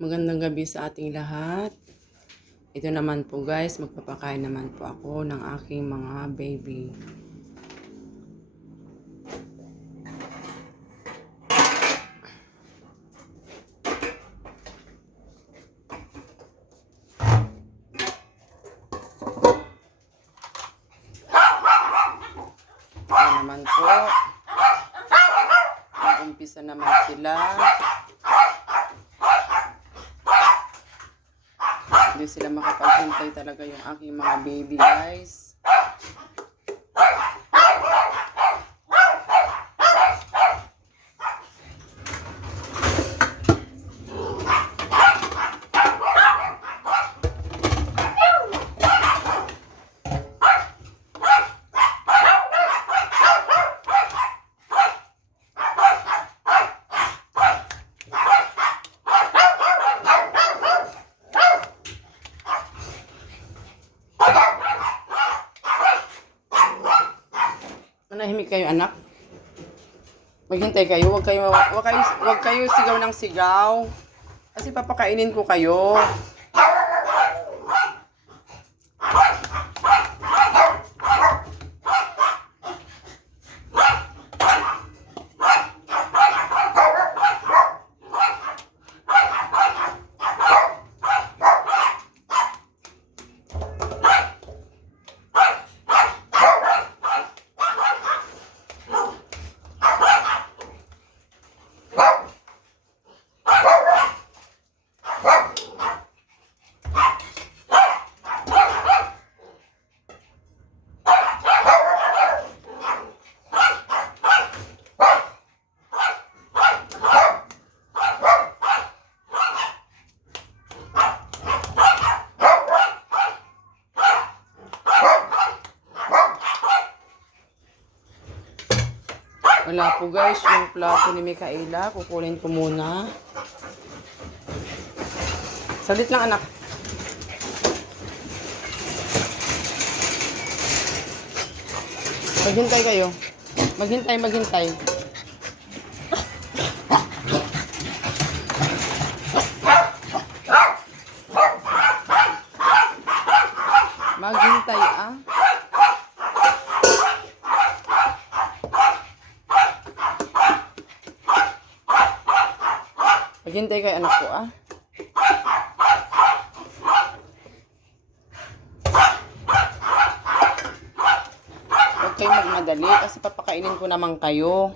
Magandang gabi sa ating lahat. Ito naman po guys, magpapakain naman po ako ng aking mga baby. Ayan naman po. Mag-umpisa naman sila. Hindi sila makapaghintay talaga yung aking mga baby guys. Kayo anak. Maghintay kayo, wag kayo, wag kayo, wag kayo sigaw ng sigaw. Kasi papakainin ko kayo. Wala po guys, yung plato ni Mikaela. Kukunin ko muna. Salit lang anak. Maghintay kayo. Maghintay. Maghintay Maghintay kay anak ko ah. Huwag kayo magmadali kasi papakainin ko naman kayo.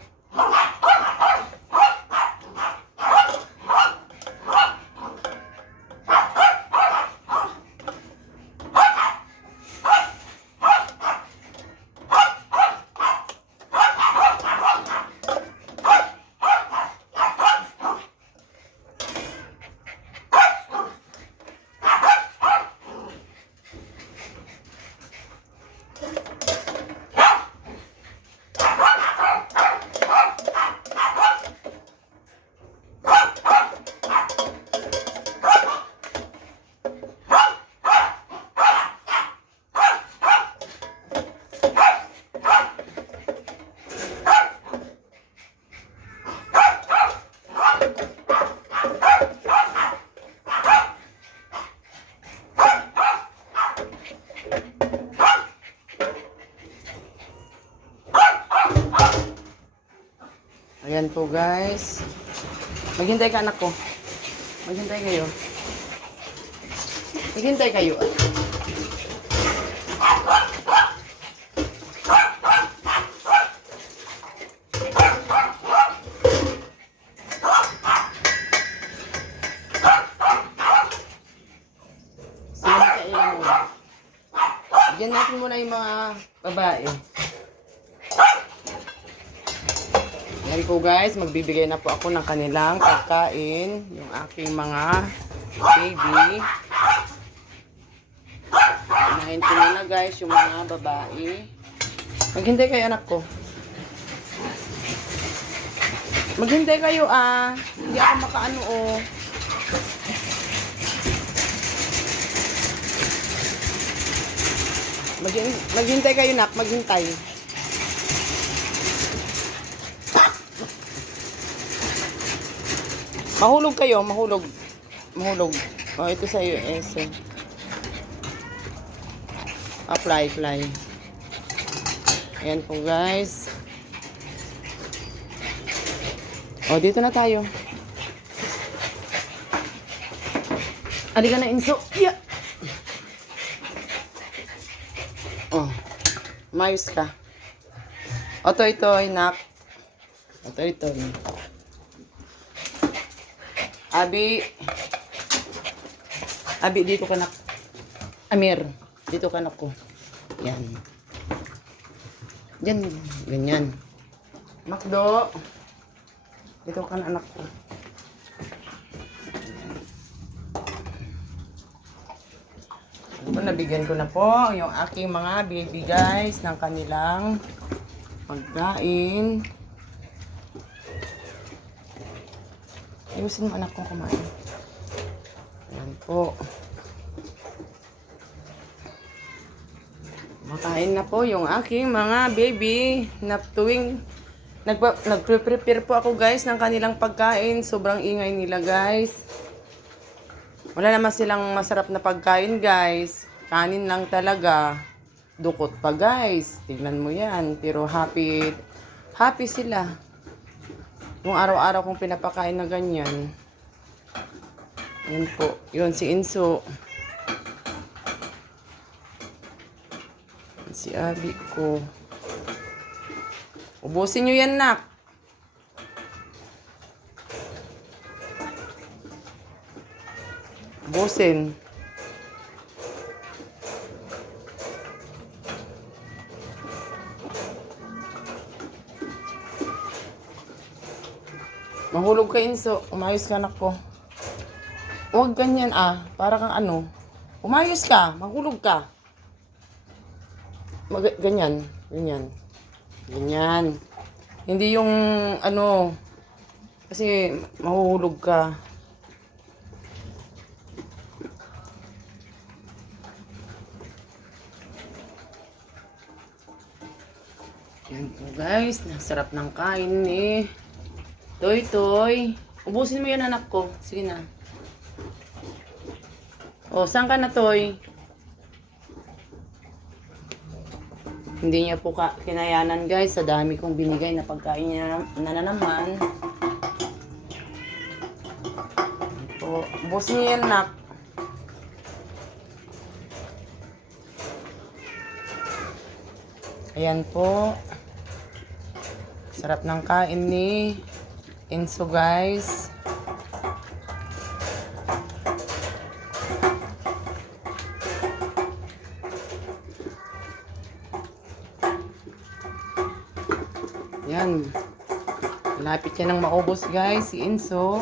Ayan po guys. Maghintay ka anak ko. Maghintay kayo. Maghintay kayo. Bigyan natin muna yung mga babae. Yan po guys, magbibigay na po ako ng kanilang pagkain. Yung aking mga baby. Unahin ko muna guys yung mga babae. Maghintay kayo anak ko. Maghintay kayo ah. Hindi ako makaano oh. Maghin- maghintay kayo nak, maghintay. Mahulog kayo, mahulog. mahulog. Oh, ito sa iyo, Eso. Apply, apply. Ayan po, guys. Oh, dito na tayo. Halika na, Inso. Yeah. Oh, mayos ka. Oto ito, nak. Oto ito. Abi. Abi, dito ka nak. Amir, dito ka nak ko. Yan. Yan, ganyan. Makdo. Dito ka na anak ko. Ito, nabigyan ko na po yung aking mga baby guys ng kanilang pagkain. Ayusin mo anak kong kumain. Ayan po. Makain na po yung aking mga baby na tuwing nagpa, nagpre-prepare po ako guys ng kanilang pagkain. Sobrang ingay nila guys. Wala naman silang masarap na pagkain guys. Kanin lang talaga. Dukot pa guys. Tignan mo yan. Pero happy, happy sila. Yung araw-araw kong pinapakain na ganyan. Yan po. Yun si Inso. Si Abi ko. Ubusin nyo yan, nak. Ubusin. Mahulog ka, Inso. Umayos ka, anak ko. Huwag ganyan, ah. Para kang ano. Umayos ka. Mahulog ka. Mag ganyan. Ganyan. Ganyan. Hindi yung ano. Kasi mahuhulog ka. Yan po guys. Nasarap ng kain eh. Toy, toy. Ubusin mo yan anak ko. Sige na. O, saan ka na, Toy? Hindi niya po kinayanan, guys. Sa dami kong binigay na pagkain niya na, na, na naman. Po, bus niya yan, nak. Ayan po. Sarap ng kain ni Enzo, guys. Yan. Malapit yan ng maubos guys, si Inso.